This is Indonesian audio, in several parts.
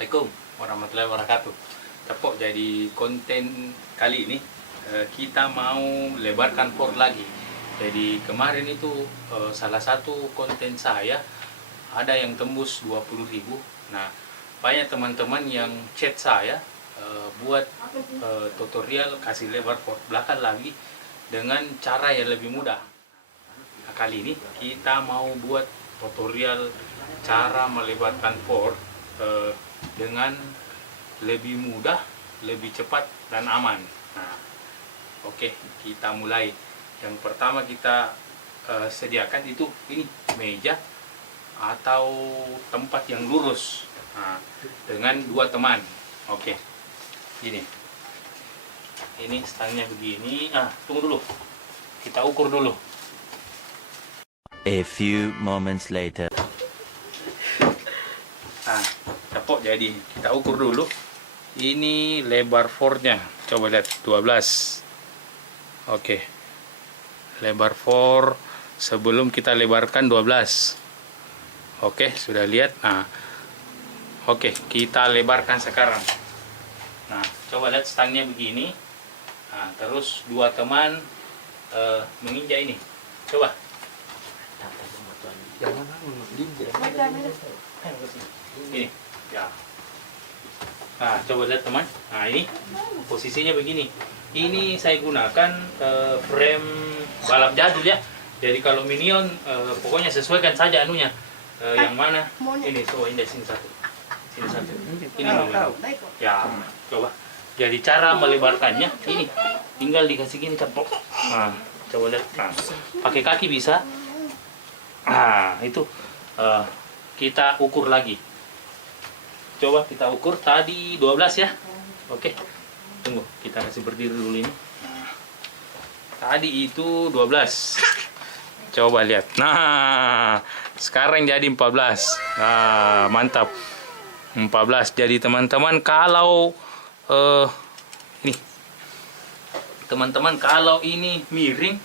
Assalamualaikum warahmatullahi wabarakatuh. Tepuk jadi konten kali ini kita mau lebarkan port lagi. Jadi kemarin itu salah satu konten saya ada yang tembus 20.000. Nah, banyak teman-teman yang chat saya buat tutorial kasih lebar port belakang lagi dengan cara yang lebih mudah. Nah, kali ini kita mau buat tutorial cara melebarkan port dengan lebih mudah, lebih cepat dan aman. Nah, oke, kita mulai. Yang pertama kita sediakan itu ini meja atau tempat yang lurus. Nah, dengan dua teman. Oke, gini. Ini stangnya begini. Tunggu dulu. Kita ukur dulu. A few moments later. Tepuk jadi kita ukur dulu. Ini lebar fornya, coba lihat 12. Oke, lebar for sebelum kita lebarkan 12. Oke, sudah lihat. Oke, kita lebarkan sekarang. Nah, coba lihat stangnya begini. Terus dua teman menginjak ini. Coba. Ini ya. Coba lihat teman. Ini posisinya begini. Ini saya gunakan frame balap jadul ya. Jadi kalau minion pokoknya sesuaikan saja anunya. Yang mana? Ini coba ini sini satu. Sini satu. Ini ya, coba. Jadi cara melebarkannya ini tinggal dikasih gini cepok. Coba lihat. Pakai kaki bisa. Itu kita ukur lagi. Coba kita ukur tadi 12 ya. Oke. Tunggu, kita kasih berdiri dulu ini. Tadi itu 12. Coba lihat. Nah, sekarang jadi 14. Mantap. 14. Jadi teman-teman kalau ini teman-teman kalau ini miring,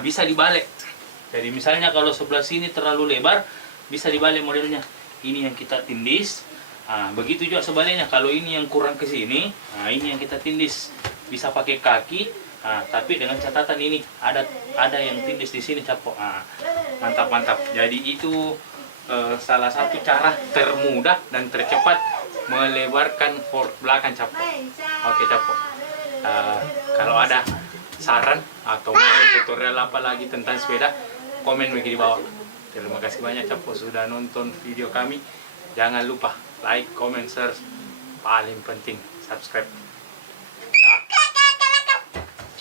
bisa dibalik. Jadi misalnya kalau sebelah sini terlalu lebar, bisa dibalik modelnya. Ini yang kita tindis. Begitu juga sebaliknya, kalau ini yang kurang ke sini, ini yang kita tindis. Bisa pakai kaki, tapi dengan catatan ini ada yang tindis di sini capok. Mantap. Jadi itu salah satu cara termudah dan tercepat melebarkan port belakang capok. Oke capok. Kalau ada saran atau mau tutorial apa lagi tentang sepeda, komen di bawah. Terima kasih banyak capok sudah nonton video kami. Jangan lupa like, comment, share, paling penting subscribe.